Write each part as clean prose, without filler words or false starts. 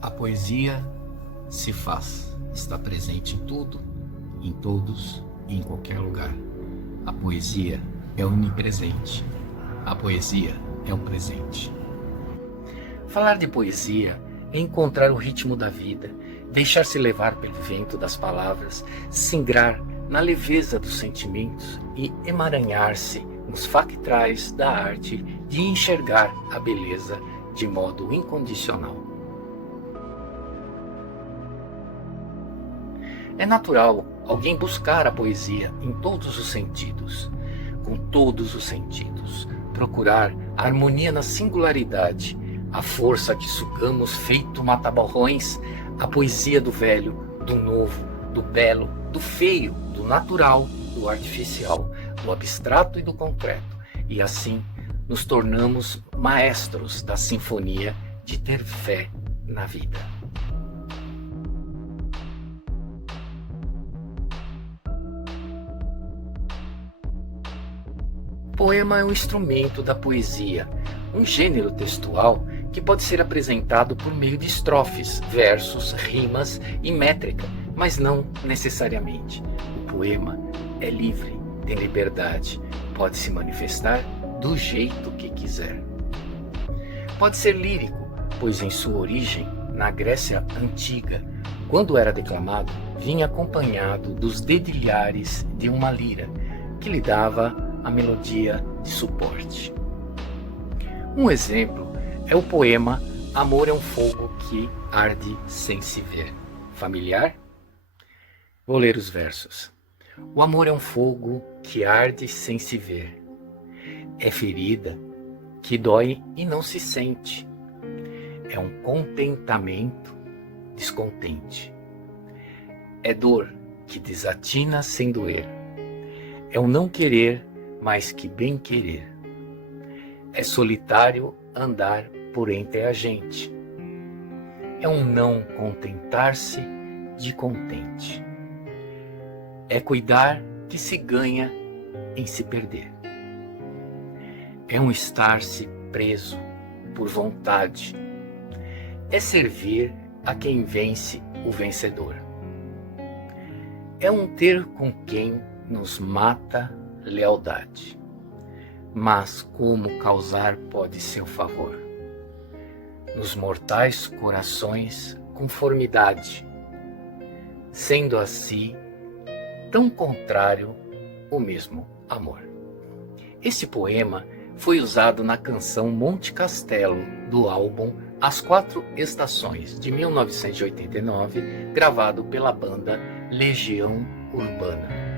A poesia se faz, está presente em tudo, em todos e em qualquer lugar. A poesia é onipresente. A poesia é um presente. Falar de poesia é encontrar o ritmo da vida, deixar-se levar pelo vento das palavras, singrar na leveza dos sentimentos e emaranhar-se nos factrais da arte de enxergar a beleza de modo incondicional. É natural alguém buscar a poesia em todos os sentidos, com todos os sentidos, procurar a harmonia na singularidade, a força que sugamos feito matabarrões, a poesia do velho, do novo, do belo, do feio, do natural, do artificial, do abstrato e do concreto, e assim nos tornamos maestros da sinfonia de ter fé na vida. O poema é um instrumento da poesia, um gênero textual que pode ser apresentado por meio de estrofes, versos, rimas e métrica, mas não necessariamente. O poema é livre, tem liberdade, pode se manifestar do jeito que quiser. Pode ser lírico, pois em sua origem, na Grécia Antiga, quando era declamado, vinha acompanhado dos dedilhares de uma lira, que lhe dava a melodia de suporte. Um exemplo é o poema Amor é um fogo que arde sem se ver. Familiar? Vou ler os versos. O amor é um fogo que arde sem se ver. É ferida que dói e não se sente. É um contentamento descontente. É dor que desatina sem doer. É um não querer mais que bem querer. É solitário andar por entre a gente. É um não contentar-se de contente. É cuidar que se ganha em se perder. É um estar-se preso por vontade. É servir a quem vence o vencedor. É um ter com quem nos mata lealdade. Mas como causar pode seu favor? Nos mortais corações conformidade, sendo assim tão contrário o mesmo amor. Este poema foi usado na canção Monte Castelo do álbum As Quatro Estações de 1989, gravado pela banda Legião Urbana.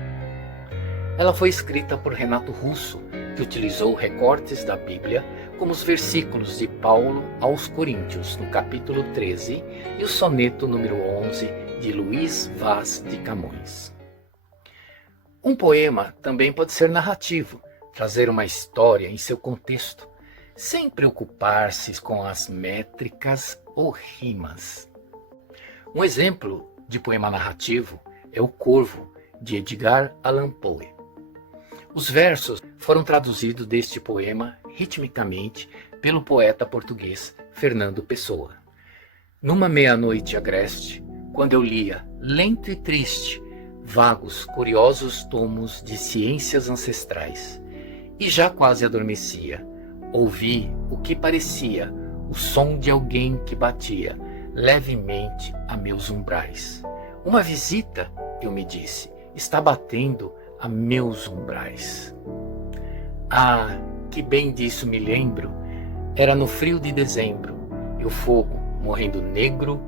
Ela foi escrita por Renato Russo, que utilizou recortes da Bíblia, como os versículos de Paulo aos Coríntios, no capítulo 13, e o soneto número 11 de Luís Vaz de Camões. Um poema também pode ser narrativo, trazer uma história em seu contexto, sem preocupar-se com as métricas ou rimas. Um exemplo de poema narrativo é O Corvo, de Edgar Allan Poe. Os versos foram traduzidos deste poema ritmicamente pelo poeta português Fernando Pessoa. Numa meia-noite agreste, quando eu lia, lento e triste, vagos, curiosos tomos de ciências ancestrais, e já quase adormecia, ouvi o que parecia o som de alguém que batia levemente a meus umbrais. Uma visita, eu me disse, está batendo a meus umbrais. Ah, que bem disso me lembro, era no frio de dezembro, e o fogo, morrendo negro,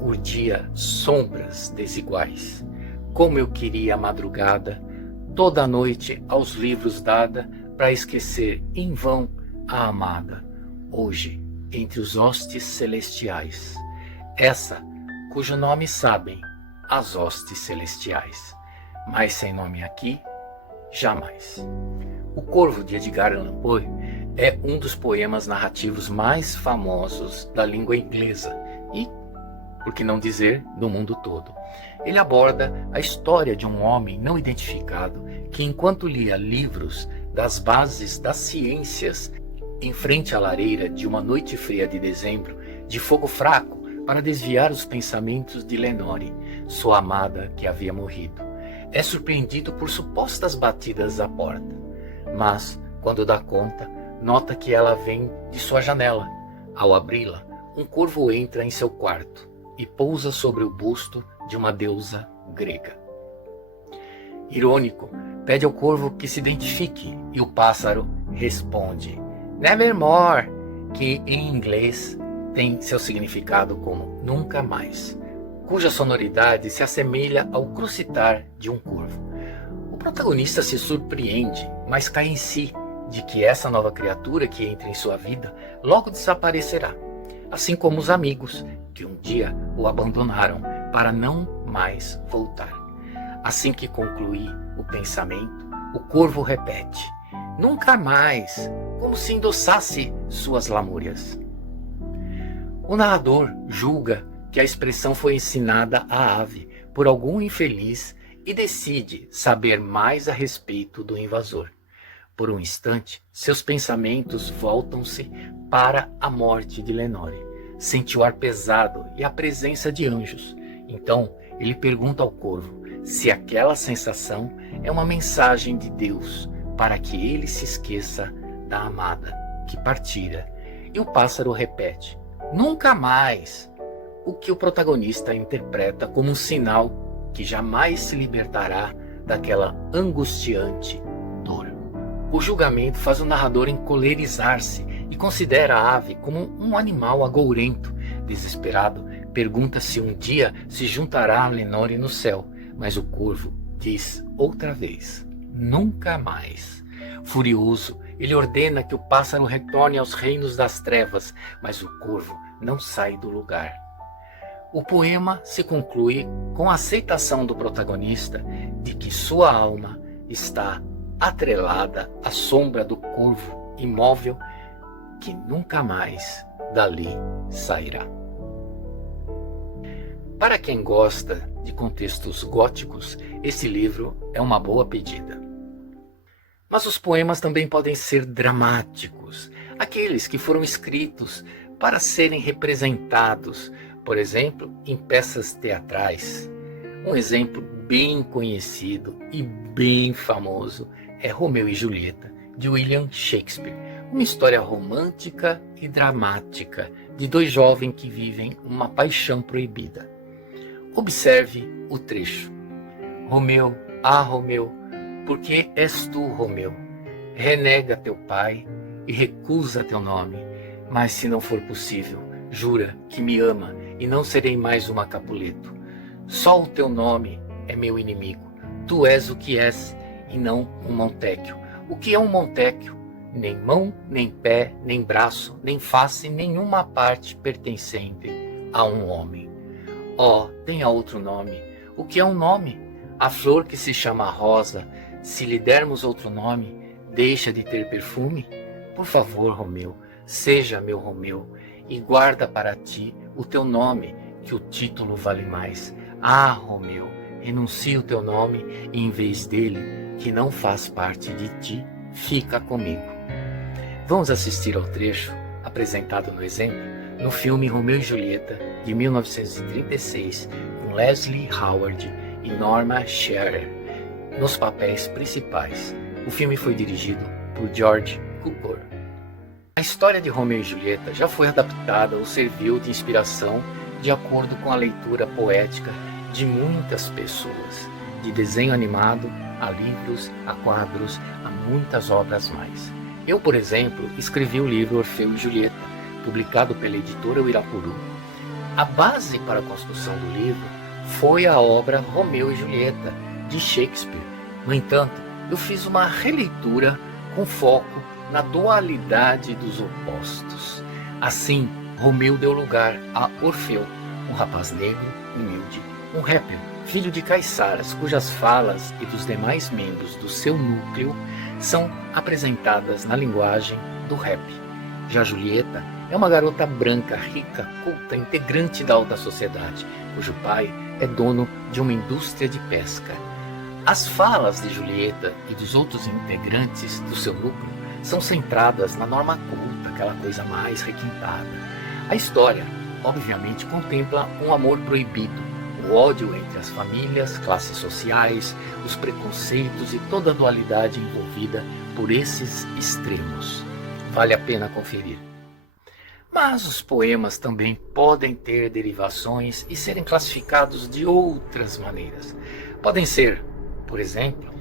urdia sombras desiguais. Como eu queria a madrugada, toda a noite aos livros dada, para esquecer em vão a amada, hoje entre os hostes celestiais, essa cujo nome sabem as hostes celestiais, mas sem nome aqui, jamais. O Corvo, de Edgar Allan Poe, é um dos poemas narrativos mais famosos da língua inglesa e, por que não dizer, do mundo todo. Ele aborda a história de um homem não identificado que, enquanto lia livros, das bases das ciências em frente à lareira de uma noite fria de dezembro, de fogo fraco para desviar os pensamentos de Lenore, sua amada que havia morrido. É surpreendido por supostas batidas à porta, mas, quando dá conta, nota que ela vem de sua janela. Ao abri-la, um corvo entra em seu quarto e pousa sobre o busto de uma deusa grega. Irônico, pede ao corvo que se identifique e o pássaro responde Nevermore, que em inglês tem seu significado como nunca mais, cuja sonoridade se assemelha ao crucitar de um corvo. O protagonista se surpreende, mas cai em si de que essa nova criatura que entra em sua vida logo desaparecerá, assim como os amigos que um dia o abandonaram para não mais voltar. Assim que conclui o pensamento, o corvo repete, nunca mais, como se endossasse suas lamúrias. O narrador julga que a expressão foi ensinada à ave por algum infeliz e decide saber mais a respeito do invasor. Por um instante, seus pensamentos voltam-se para a morte de Lenore. Sente o ar pesado e a presença de anjos. Então, ele pergunta ao corvo se aquela sensação é uma mensagem de Deus para que ele se esqueça da amada que partira. E o pássaro repete, nunca mais, o que o protagonista interpreta como um sinal que jamais se libertará daquela angustiante dor. O julgamento faz o narrador encolerizar-se e considera a ave como um animal agourento. Desesperado, pergunta se um dia se juntará a Lenore no céu, mas o corvo diz outra vez, nunca mais. Furioso, ele ordena que o pássaro retorne aos reinos das trevas, mas o corvo não sai do lugar. O poema se conclui com a aceitação do protagonista de que sua alma está atrelada à sombra do corvo imóvel que nunca mais dali sairá. Para quem gosta de contextos góticos, esse livro é uma boa pedida. Mas os poemas também podem ser dramáticos, aqueles que foram escritos para serem representados, por exemplo, em peças teatrais. Um exemplo bem conhecido e bem famoso é Romeu e Julieta, de William Shakespeare, uma história romântica e dramática de dois jovens que vivem uma paixão proibida. Observe o trecho. Romeu, ah Romeu, por que és tu, Romeu? Renega teu pai e recusa teu nome, mas se não for possível, jura que me ama e não serei mais uma Capuleto. Só o teu nome é meu inimigo. Tu és o que és e não um Montecchio. O que é um Montecchio? Nem mão, nem pé, nem braço, nem face, nenhuma parte pertencente a um homem. Oh, tenha outro nome. O que é um nome? A flor que se chama rosa, se lhe dermos outro nome, deixa de ter perfume? Por favor, Romeu, seja meu Romeu, e guarda para ti o teu nome, que o título vale mais. Ah, Romeu, renuncia o teu nome e em vez dele, que não faz parte de ti, fica comigo. Vamos assistir ao trecho apresentado no exemplo no filme Romeu e Julieta, de 1936, com Leslie Howard e Norma Shearer nos papéis principais. O filme foi dirigido por George Cukor. A história de Romeu e Julieta já foi adaptada ou serviu de inspiração de acordo com a leitura poética de muitas pessoas, de desenho animado a livros, a quadros, a muitas obras mais. Eu, por exemplo, escrevi o livro Orfeu e Julieta, publicado pela editora Uirapuru. A base para a construção do livro foi a obra Romeu e Julieta, de Shakespeare. No entanto, eu fiz uma releitura com foco na dualidade dos opostos. Assim, Romeu deu lugar a Orfeu, um rapaz negro, humilde, um rapper, filho de caiçaras, cujas falas e dos demais membros do seu núcleo são apresentadas na linguagem do rap. Já Julieta é uma garota branca, rica, culta, integrante da alta sociedade, cujo pai é dono de uma indústria de pesca. As falas de Julieta e dos outros integrantes do seu núcleo são centradas na norma culta, aquela coisa mais requintada. A história, obviamente, contempla um amor proibido, o ódio entre as famílias, classes sociais, os preconceitos e toda a dualidade envolvida por esses extremos. Vale a pena conferir. Mas os poemas também podem ter derivações e serem classificados de outras maneiras. Podem ser, por exemplo,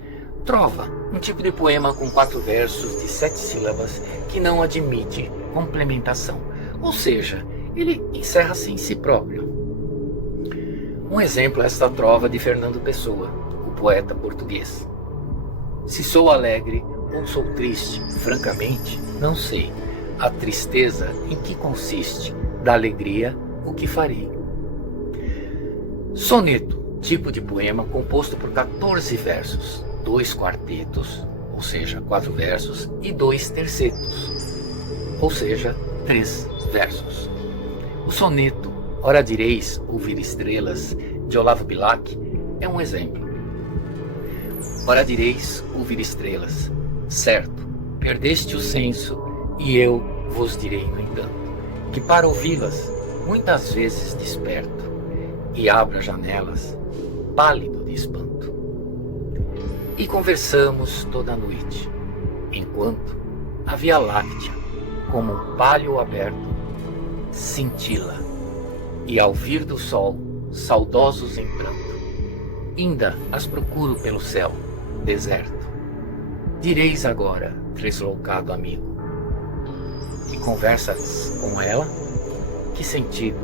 trova, um tipo de poema com 4 versos de 7 sílabas que não admite complementação, ou seja, ele encerra-se em si próprio. Um exemplo é esta trova de Fernando Pessoa, o poeta português. Se sou alegre ou sou triste, francamente, não sei. A tristeza em que consiste, da alegria o que farei. Soneto, tipo de poema composto por 14 versos, 2 quartetos, ou seja, 4 versos, e 2 tercetos, ou seja, 3 versos. O soneto Ora Direis Ouvir Estrelas, de Olavo Bilac, é um exemplo. Ora direis ouvir estrelas, certo, perdeste o senso, e eu vos direi, no entanto, que para ouvi-las, muitas vezes desperto, e abro as janelas, pálido de espanto. E conversamos toda a noite, enquanto a Via Láctea, como um pálio aberto, cintila, e ao vir do sol, saudosos em pranto, ainda as procuro pelo céu, deserto. Direis agora, tresloucado amigo, que conversas com ela? Que sentido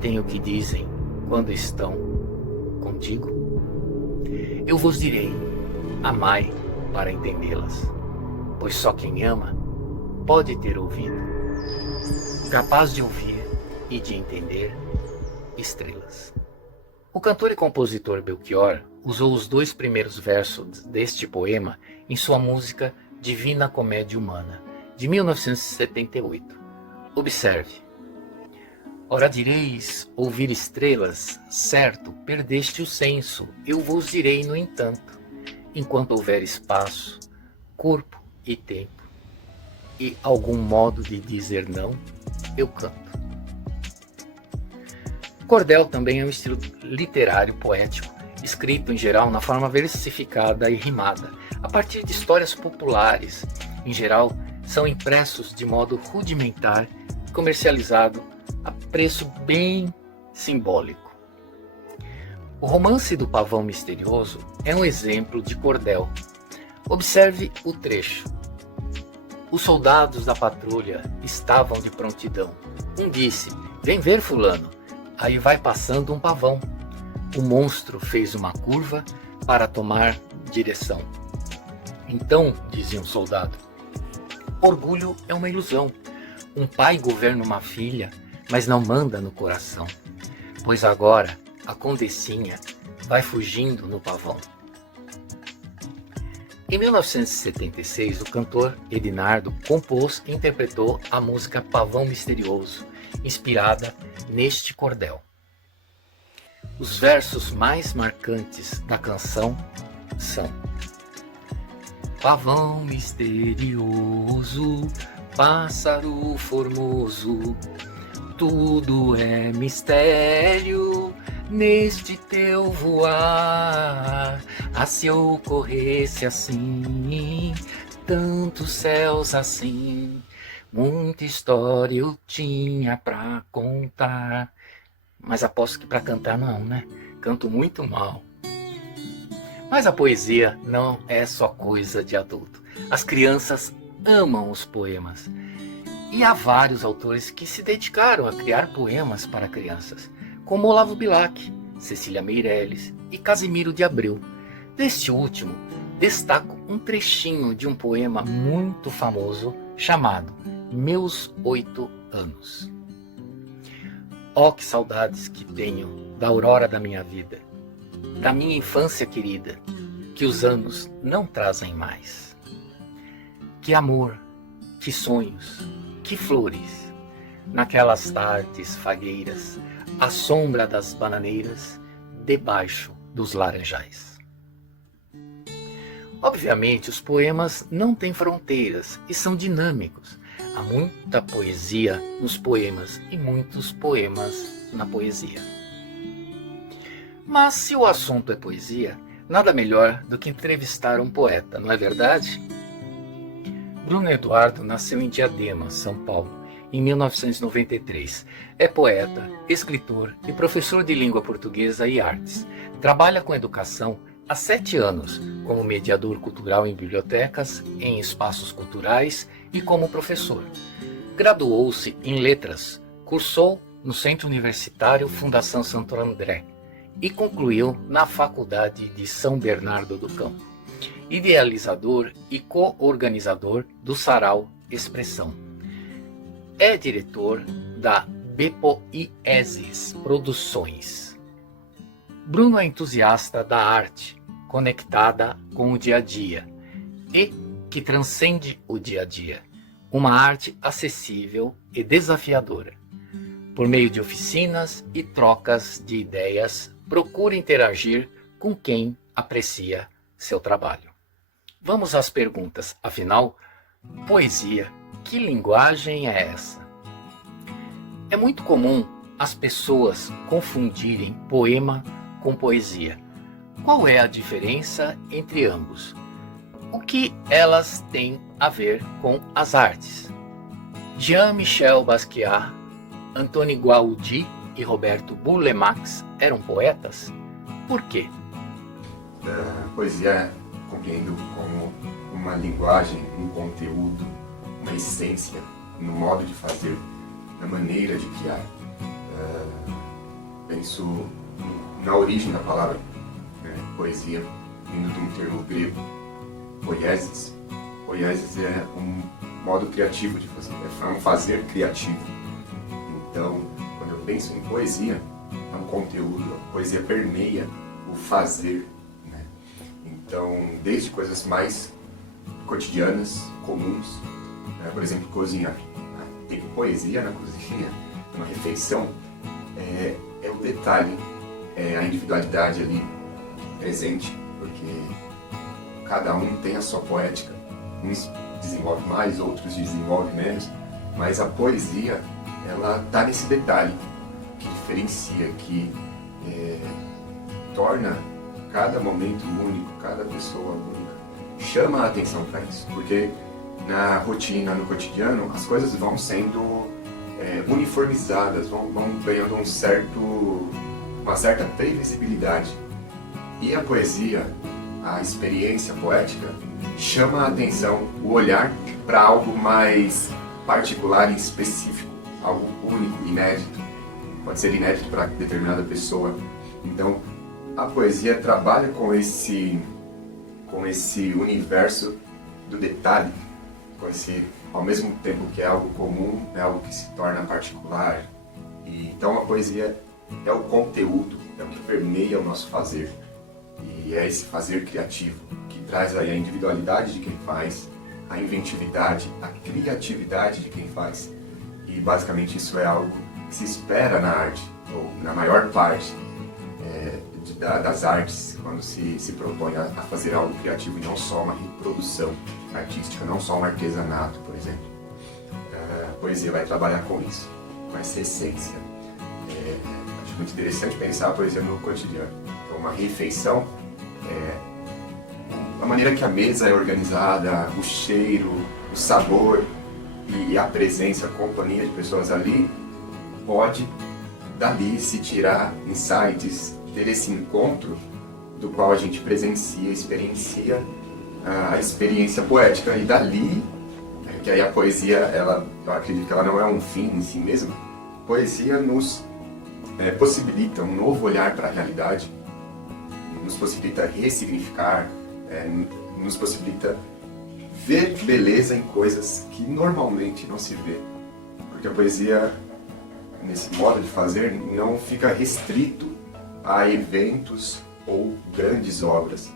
tem o que dizem quando estão contigo? Eu vos direi, amai para entendê-las, pois só quem ama pode ter ouvido, capaz de ouvir e de entender estrelas. O cantor e compositor Belchior usou os 2 primeiros versos deste poema em sua música Divina Comédia Humana, de 1978. Observe. Ora direis ouvir estrelas, certo, perdeste o senso, eu vos direi, no entanto, enquanto houver espaço, corpo e tempo, e algum modo de dizer não, eu canto. Cordel também é um estilo literário poético, escrito em geral na forma versificada e rimada, a partir de histórias populares. Em geral, são impressos de modo rudimentar e comercializado a preço bem simbólico. O romance do Pavão Misterioso é um exemplo de cordel. Observe o trecho. Os soldados da patrulha estavam de prontidão. Um disse, vem ver fulano. Aí vai passando um pavão. O monstro fez uma curva para tomar direção. Então, dizia um soldado, orgulho é uma ilusão. Um pai governa uma filha, mas não manda no coração. Pois agora a condessinha vai fugindo no pavão. Em 1976, o cantor Ednardo compôs e interpretou a música Pavão Misterioso, inspirada neste cordel. Os versos mais marcantes da canção são: pavão misterioso, pássaro formoso, tudo é mistério neste teu voar. Ah, se ocorresse assim, tantos céus assim, muita história eu tinha pra contar. Mas aposto que pra cantar não, né? Canto muito mal. Mas a poesia não é só coisa de adulto. As crianças amam os poemas. E há vários autores que se dedicaram a criar poemas para crianças, como Olavo Bilac, Cecília Meirelles e Casimiro de Abreu. Deste último, destaco um trechinho de um poema muito famoso chamado Meus 8 Anos. Oh, que saudades que tenho da aurora da minha vida, da minha infância querida, que os anos não trazem mais. Que amor, que sonhos, que flores, naquelas tardes fagueiras, à sombra das bananeiras, debaixo dos laranjais. Obviamente, os poemas não têm fronteiras e são dinâmicos. Há muita poesia nos poemas e muitos poemas na poesia. Mas se o assunto é poesia, nada melhor do que entrevistar um poeta, não é verdade? Bruno Eduardo nasceu em Diadema, São Paulo, em 1993. É poeta, escritor e professor de língua portuguesa e artes. Trabalha com educação há 7 anos, como mediador cultural em bibliotecas, em espaços culturais e como professor. Graduou-se em letras, cursou no Centro Universitário Fundação Santo André e concluiu na Faculdade de São Bernardo do Campo. Idealizador e co-organizador do Sarau Expressão. É diretor da Bepoieses Produções. Bruno é entusiasta da arte, conectada com o dia a dia e que transcende o dia a dia. Uma arte acessível e desafiadora. Por meio de oficinas e trocas de ideias, procura interagir com quem aprecia seu trabalho. Vamos às perguntas. Afinal, poesia, que linguagem é essa? É muito comum as pessoas confundirem poema com poesia. Qual é a diferença entre ambos? O que elas têm a ver com as artes? Jean-Michel Basquiat, Antoni Gaudí e Roberto Burle Marx eram poetas? Por quê? A poesia compreendo como uma linguagem, um conteúdo, uma essência, no modo de fazer, na maneira de criar. Penso na origem da palavra, poesia, vindo de um termo grego, poiesis. Poiesis é um modo criativo de fazer, é um fazer criativo. Então, quando eu penso em poesia, é um conteúdo, a poesia permeia o fazer. Então, desde coisas mais cotidianas, comuns, por exemplo, cozinhar. Tem poesia na cozinha, uma refeição, é o detalhe, é a individualidade ali presente, porque cada um tem a sua poética. Uns desenvolvem mais, outros desenvolvem menos, mas a poesia, ela está nesse detalhe que diferencia, que torna cada momento único, cada pessoa única, chama a atenção para isso, porque na rotina, no cotidiano, as coisas vão sendo uniformizadas, vão ganhando uma certa previsibilidade. E a poesia, a experiência poética, chama a atenção, o olhar para algo mais particular e específico, algo único, inédito. Pode ser inédito para determinada pessoa. Então, a poesia trabalha com esse universo do detalhe, ao mesmo tempo que é algo comum, é algo que se torna particular. E então a poesia é o conteúdo, é o que permeia o nosso fazer. E é esse fazer criativo que traz aí a individualidade de quem faz, a inventividade, a criatividade de quem faz. E basicamente isso é algo que se espera na arte, ou na maior parte das artes, quando se propõe a fazer algo criativo e não só uma reprodução artística, não só um artesanato, por exemplo. A poesia vai trabalhar com isso, com essa essência. Acho muito interessante pensar a poesia no cotidiano. Então, uma refeição, a maneira que a mesa é organizada, o cheiro, o sabor e a presença, a companhia de pessoas ali, pode dali se tirar insights, ter esse encontro do qual a gente presencia, experiencia a experiência poética, e dali, que aí a poesia, eu acredito que ela não é um fim em si mesma. A poesia nos possibilita um novo olhar para a realidade, nos possibilita ressignificar, nos possibilita ver beleza em coisas que normalmente não se vê. Porque a poesia, nesse modo de fazer, não fica restrito a eventos ou grandes obras.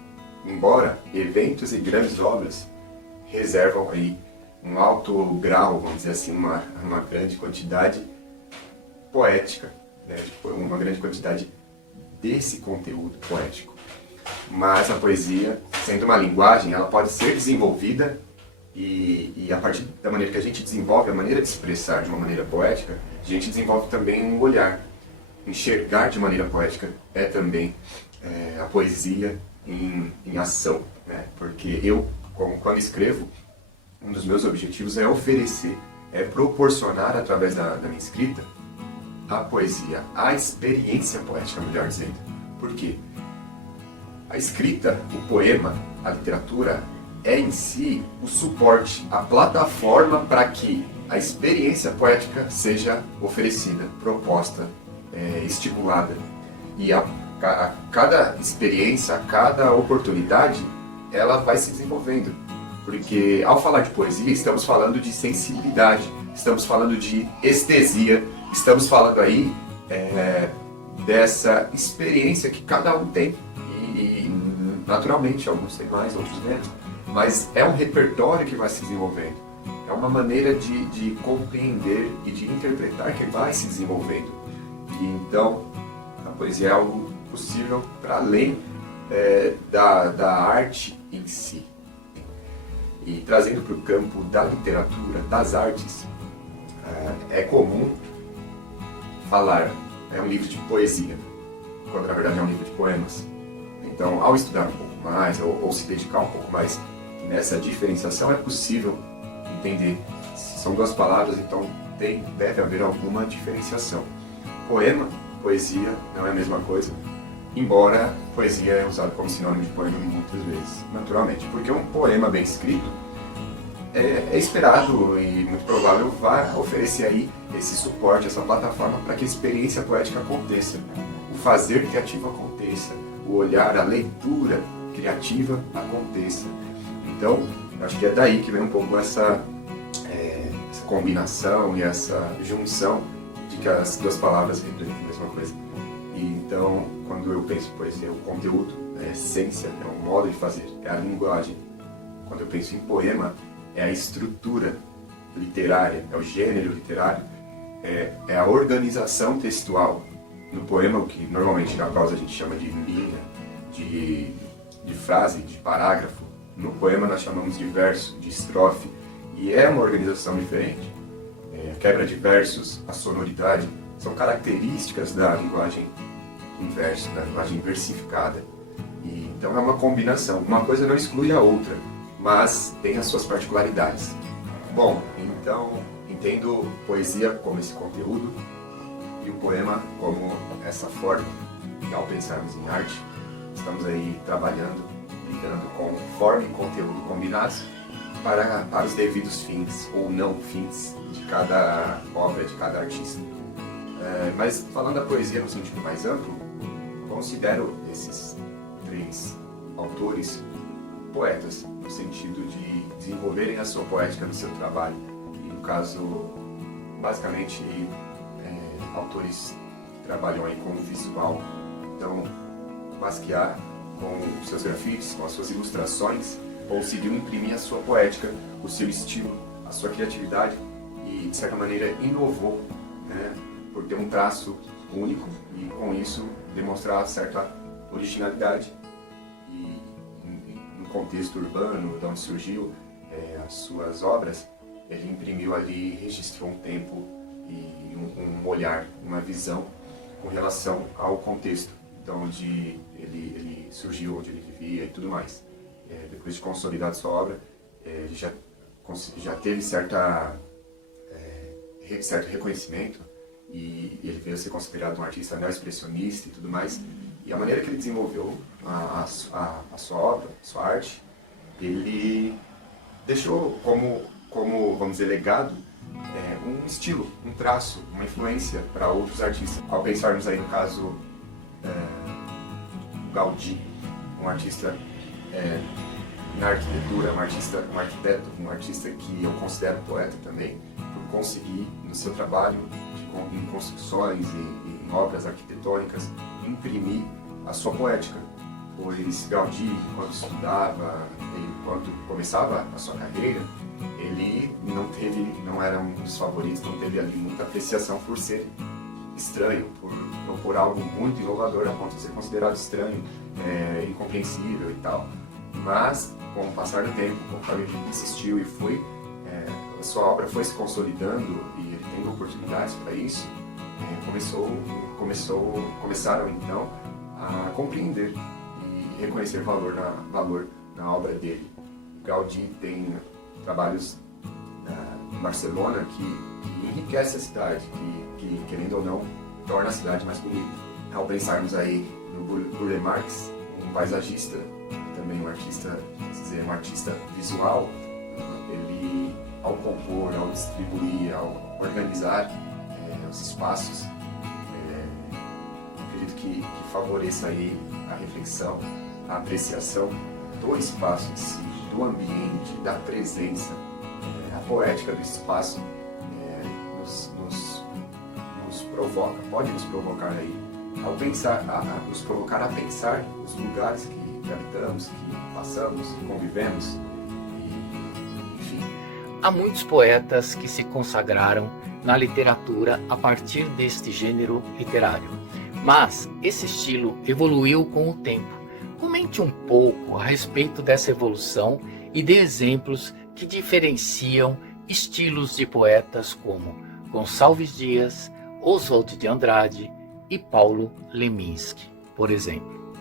Embora eventos e grandes obras reservam aí um alto grau, vamos dizer assim, uma grande quantidade poética, uma grande quantidade desse conteúdo poético. Mas a poesia sendo uma linguagem, ela pode ser desenvolvida e a partir da maneira que a gente desenvolve a maneira de expressar de uma maneira poética, a gente desenvolve também um olhar. Enxergar de maneira poética é também a poesia em ação, né? Porque eu, quando escrevo, um dos meus objetivos é oferecer, é proporcionar através da minha escrita a poesia, a experiência poética, melhor dizendo. Por quê? A escrita, o poema, a literatura é em si o suporte, a plataforma para que a experiência poética seja oferecida, proposta, estimulada. E a cada experiência, a cada oportunidade, ela vai se desenvolvendo. Porque ao falar de poesia, estamos falando de sensibilidade, estamos falando de estesia, estamos falando aí dessa experiência que cada um tem. E naturalmente, alguns têm mais, outros menos. Mas é um repertório que vai se desenvolvendo. É uma maneira de compreender e de interpretar que vai se desenvolvendo. E então, a poesia é algo possível para além da arte em si. E trazendo para o campo da literatura, das artes, é comum falar, é um livro de poesia, quando na verdade é um livro de poemas. Então, ao estudar um pouco mais, ou se dedicar um pouco mais nessa diferenciação, é possível entender. São duas palavras, então deve haver alguma diferenciação. Poema, poesia, não é a mesma coisa, embora poesia é usado como sinônimo de poema muitas vezes, naturalmente, porque um poema bem escrito é esperado e muito provável vai oferecer aí esse suporte, essa plataforma para que a experiência poética aconteça, o fazer criativo aconteça, o olhar, a leitura criativa aconteça. Então, acho que é daí que vem um pouco essa combinação e essa junção de que as duas palavras representam a mesma coisa. E então, quando eu penso em poesia, o conteúdo, a essência, é o modo de fazer, é a linguagem. Quando eu penso em poema, é a estrutura literária, é o gênero literário, é a organização textual. No poema, o que normalmente na prosa a gente chama de linha, de frase, de parágrafo, no poema nós chamamos de verso, de estrofe, e é uma organização diferente. A quebra de versos, a sonoridade, são características da linguagem em verso, da linguagem versificada. E, então é uma combinação, uma coisa não exclui a outra, mas tem as suas particularidades. Bom, então entendo poesia como esse conteúdo e o poema como essa forma. E ao pensarmos em arte, estamos aí trabalhando, lidando com forma e conteúdo combinados para os devidos fins ou não fins de cada obra, de cada artista. Mas falando da poesia no sentido mais amplo, considero esses três autores poetas, no sentido de desenvolverem a sua poética no seu trabalho. E no caso, basicamente, autores que trabalham aí com o visual. Então, Basquiat, com seus grafites, com as suas ilustrações, conseguiu imprimir a sua poética, o seu estilo, a sua criatividade e, de certa maneira, inovou, né, por ter um traço único e, com isso, demonstrar certa originalidade. E, no contexto urbano, de onde surgiu as suas obras, ele imprimiu ali, registrou um tempo e um olhar, uma visão com relação ao contexto, então, onde ele surgiu, onde ele vivia e tudo mais. Depois de consolidar sua obra, ele já teve certo reconhecimento e ele veio a ser considerado um artista neo-expressionista e tudo mais. E a maneira que ele desenvolveu a sua obra, a sua arte, ele deixou como vamos dizer, legado, um estilo, um traço, uma influência para outros artistas. Ao pensarmos aí no caso Gaudí, um artista na arquitetura, um arquiteto, um artista que eu considero poeta também, por conseguir no seu trabalho, em construções e em obras arquitetônicas, imprimir a sua poética. Pois Gaudí, quando estudava, quando começava a sua carreira, ele não era um dos favoritos, não teve ali muita apreciação por ser estranho, por propor algo muito inovador a ponto de ser considerado estranho, incompreensível e tal. Mas, com o passar do tempo, conforme ele insistiu e foi, a sua obra foi se consolidando e ele tendo oportunidades para isso, começaram então a compreender e reconhecer valor na obra dele. Gaudí tem trabalhos em Barcelona que enriquece a cidade, que querendo ou não torna a cidade mais bonita. Ao pensarmos aí no Burle Marx, um paisagista, também um artista, um artista visual, ele, ao compor, ao distribuir, ao organizar os espaços, acredito que favoreça aí a reflexão, a apreciação do espaço em si, do ambiente, da presença, a poética do espaço nos provoca, pode nos provocar aí, ao pensar, nos provocar a pensar os lugares que habitamos, que passamos, que convivemos, enfim. Há muitos poetas que se consagraram na literatura a partir deste gênero literário, mas esse estilo evoluiu com o tempo. Comente um pouco a respeito dessa evolução e dê exemplos que diferenciam estilos de poetas como Gonçalves Dias, Oswald de Andrade e Paulo Leminski, por exemplo.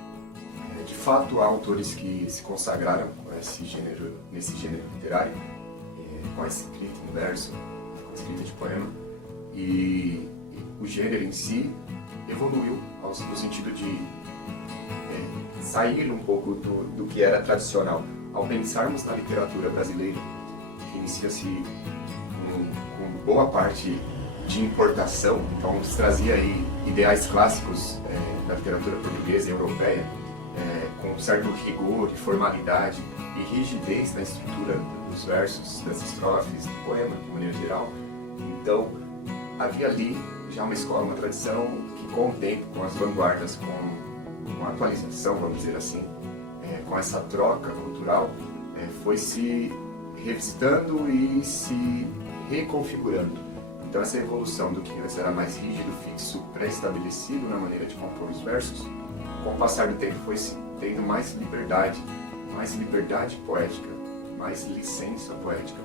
De fato, há autores que se consagraram com nesse gênero literário, com a escrita em verso, com a escrita de poema, e o gênero em si evoluiu no sentido de sair um pouco do que era tradicional. Ao pensarmos na literatura brasileira, que inicia-se com boa parte de importação, então se trazia aí ideais clássicos da literatura portuguesa e europeia, com um certo rigor e formalidade e rigidez na estrutura dos versos, das estrofes, do poema de maneira geral. Então havia ali já uma escola, uma tradição que com o tempo, com as vanguardas, com a atualização, vamos dizer assim, com essa troca cultural, foi se revisitando e se reconfigurando. Então essa evolução do que antes era mais rígido, fixo, pré-estabelecido na maneira de compor os versos, com o passar do tempo foi se tendo mais liberdade poética, mais licença poética,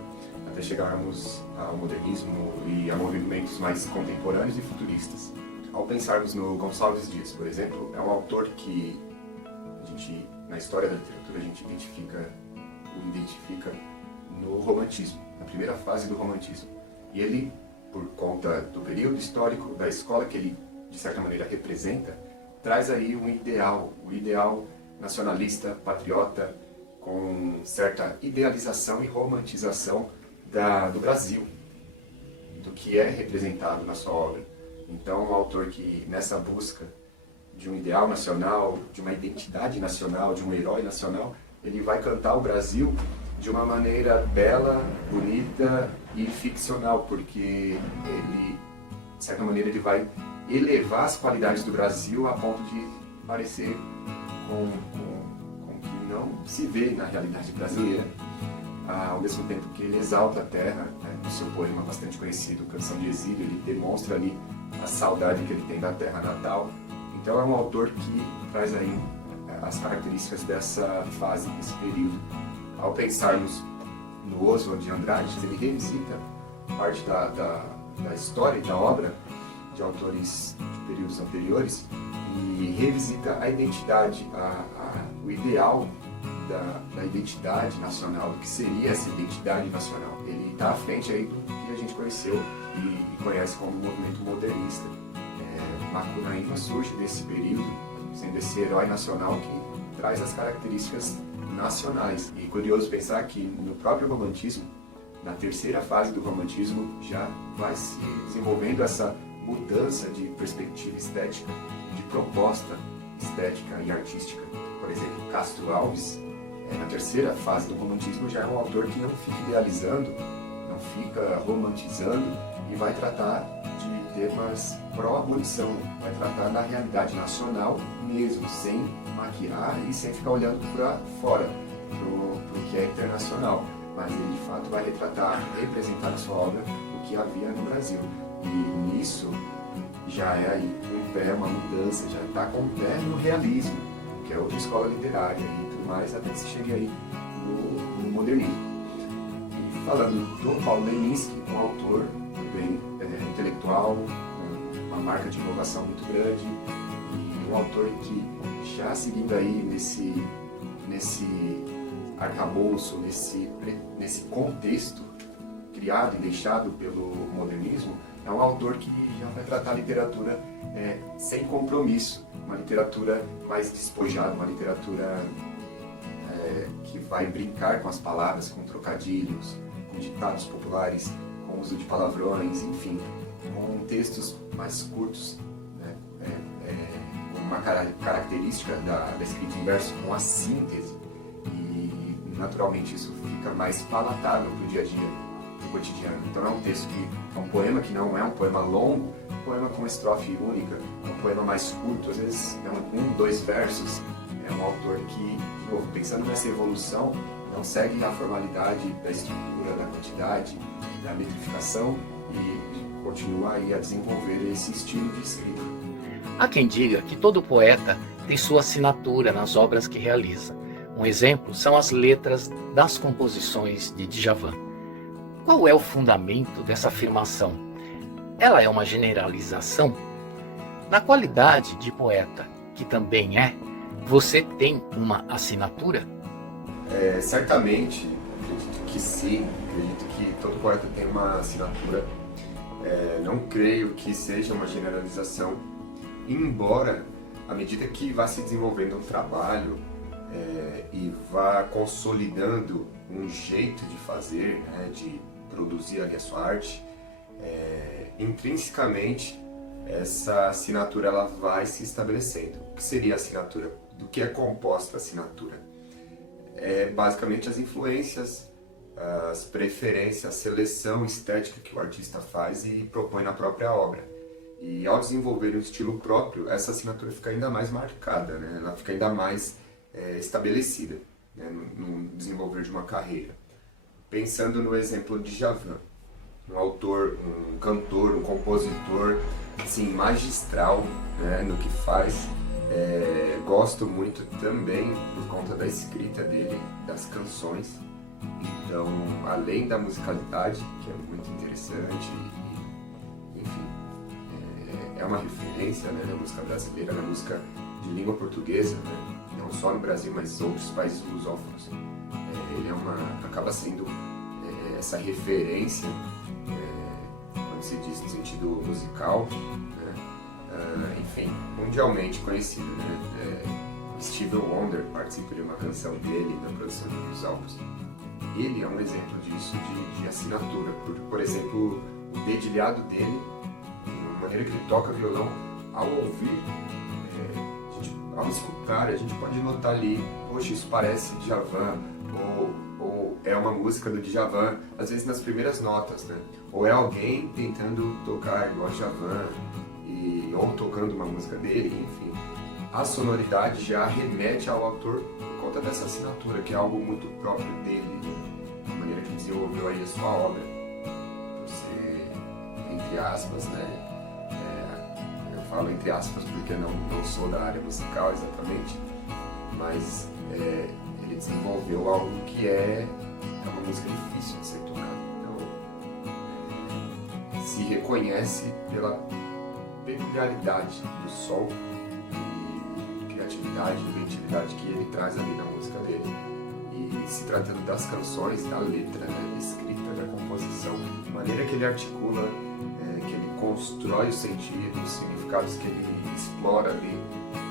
até chegarmos ao modernismo e a movimentos mais contemporâneos e futuristas. Ao pensarmos no Gonçalves Dias, por exemplo, é um autor que na história da literatura a gente o identifica no romantismo, na primeira fase do romantismo. E ele, por conta do período histórico, da escola que ele, de certa maneira, representa, traz aí o ideal nacionalista, patriota, com certa idealização e romantização do Brasil, do que é representado na sua obra. Então, um autor que, nessa busca de um ideal nacional, de uma identidade nacional, de um herói nacional, ele vai cantar o Brasil de uma maneira bela, bonita e ficcional, porque ele, de certa maneira, ele vai elevar as qualidades do Brasil a ponto de parecer com que não se vê na realidade brasileira, ao mesmo tempo que ele exalta a terra, no seu poema bastante conhecido, Canção de Exílio, ele demonstra ali a saudade que ele tem da terra natal. Então é um autor que traz aí as características dessa fase, desse período. Ao pensarmos no Oswald de Andrade, ele revisita parte da história e da obra de autores de períodos anteriores e revisita a identidade, o ideal da identidade nacional, do que seria essa identidade nacional. Ele está à frente aí do que a gente conheceu e conhece como movimento modernista. Macunaíma surge desse período, sendo esse herói nacional que traz as características nacionais. E curioso pensar que no próprio romantismo, na terceira fase do romantismo, já vai se desenvolvendo essa mudança de perspectiva estética, de proposta estética e artística. Por exemplo, Castro Alves, na terceira fase do romantismo, já é um autor que não fica idealizando, não fica romantizando e vai tratar de temas pró-abolição, vai tratar da realidade nacional mesmo, sem maquiar e sem ficar olhando para fora, para o que é internacional. Mas ele de fato vai representar na sua obra o que havia no Brasil. E nisso já é aí um pé, uma mudança, já está com o pé no realismo, que é outra escola literária. E mais, até que se chegue aí no modernismo. E falando do Paulo Leminski, um autor também intelectual, com uma marca de inovação muito grande, e um autor que já seguindo aí nesse arcabouço, nesse contexto criado e deixado pelo modernismo, é um autor que já vai tratar a literatura sem compromisso, uma literatura mais despojada, uma literatura que vai brincar com as palavras, com trocadilhos, com ditados populares, com uso de palavrões, enfim, com textos mais curtos, né? Uma característica da escrita em verso, com a síntese, e naturalmente isso fica mais palatável para o dia a dia, do cotidiano. Então é um texto é um poema que não é um poema longo, um poema com uma estrofe única, um poema mais curto, às vezes é dois versos. É um autor que, de novo, pensando nessa evolução, não segue a formalidade da estrutura, da quantidade, da metrificação, e continua aí a desenvolver esse estilo de escrita. Há quem diga que todo poeta tem sua assinatura nas obras que realiza. Um exemplo são as letras das composições de Djavan. Qual é o fundamento dessa afirmação? Ela é uma generalização? Na qualidade de poeta, que também você tem uma assinatura? Certamente, acredito que sim, acredito que todo poeta tem uma assinatura. Não creio que seja uma generalização, embora, à medida que vá se desenvolvendo um trabalho e vá consolidando um jeito de fazer, né, de produzir ali a sua arte, intrinsecamente essa assinatura ela vai se estabelecendo. O que seria a assinatura? Do que é composta a assinatura? Basicamente as influências, as preferências, a seleção estética que o artista faz e propõe na própria obra. E ao desenvolver um estilo próprio, essa assinatura fica ainda mais marcada, né? Ela fica ainda mais estabelecida, né? No desenvolver de uma carreira. Pensando no exemplo de Djavan, um autor, um cantor, um compositor assim, magistral, né, no que faz. Gosto muito também por conta da escrita dele, das canções. Então, além da musicalidade, que é muito interessante, enfim, é uma referência, né, na música brasileira, na música de língua portuguesa, né, não só no Brasil, mas em outros países lusófonos. Ele acaba sendo essa referência, quando se diz no sentido musical, né, enfim, mundialmente conhecido, né? Stevie Wonder participa de uma canção dele na produção de Os Alpos. Ele é um exemplo disso, de assinatura. Por exemplo, o dedilhado dele, a maneira que ele toca violão, ao ouvir, ao escutar, a gente pode notar ali, poxa, isso parece Djavan, ou é uma música do Djavan, às vezes nas primeiras notas, né? Ou é alguém tentando tocar igual Djavan, ou tocando uma música dele, enfim. A sonoridade já remete ao autor por conta dessa assinatura, que é algo muito próprio dele, a maneira que desenvolveu aí a sua obra. Você, entre aspas, né? Eu falo entre aspas porque não sou da área musical exatamente, mas ele desenvolveu algo que é uma música difícil de ser tocada. Então, se reconhece pela peculiaridade do som e criatividade e inventividade que ele traz ali na música dele. E se tratando das canções, da letra, né, da escrita, da composição, a maneira que ele articula, que ele constrói os sentidos, os significados que ele explora ali,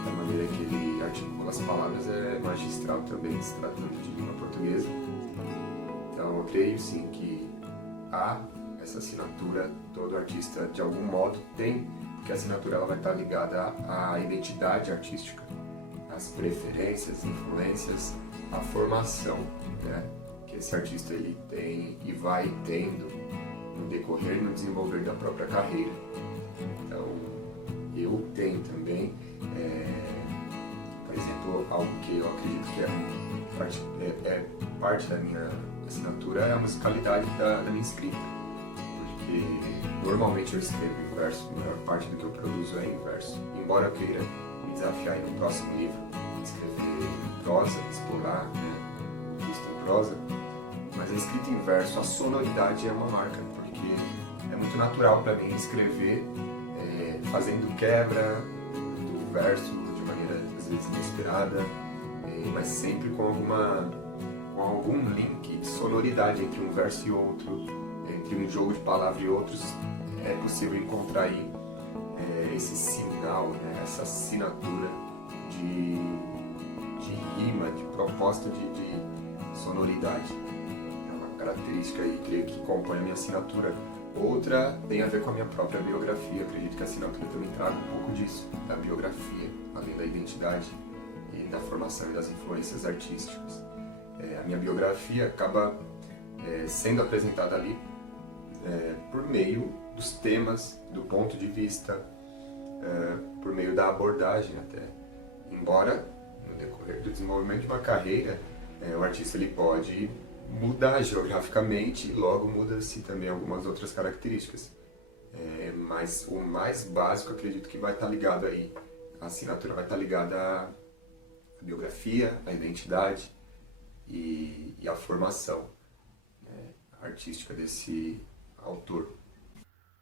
da maneira que ele articula as palavras é magistral também, se tratando de língua portuguesa. Então eu creio sim que há essa assinatura, todo artista de algum modo tem, porque a assinatura ela vai estar ligada à identidade artística, às preferências, influências, à formação, né, que esse artista ele tem e vai tendo no decorrer e no desenvolver da própria carreira. Então, eu tenho também, por exemplo, algo que eu acredito que é parte da minha assinatura, é a musicalidade da minha escrita. Porque normalmente eu escrevo em verso, a maior parte do que eu produzo é em verso. Embora eu queira me desafiar no próximo livro, escrever prosa, explorar, né, texto em prosa, mas a escrita em verso, a sonoridade é uma marca, porque é muito natural para mim escrever fazendo quebra do verso de maneira às vezes inesperada, mas sempre com algum link de sonoridade entre um verso e outro, entre um jogo de palavras e outros. É possível encontrar aí esse sinal, né, essa assinatura de rima, de proposta de sonoridade. É uma característica aí, creio, que compõe a minha assinatura. Outra tem a ver com a minha própria biografia. Acredito que a assinatura também traga um pouco disso, da biografia, além da identidade e da formação e das influências artísticas. A minha biografia acaba sendo apresentada ali por meio dos temas, do ponto de vista, por meio da abordagem até. Embora, no decorrer do desenvolvimento de uma carreira, o artista ele pode mudar geograficamente e logo muda-se também algumas outras características. Mas o mais básico, acredito que vai estar ligado aí, a assinatura vai estar ligada à biografia, à identidade e à formação artística desse autor.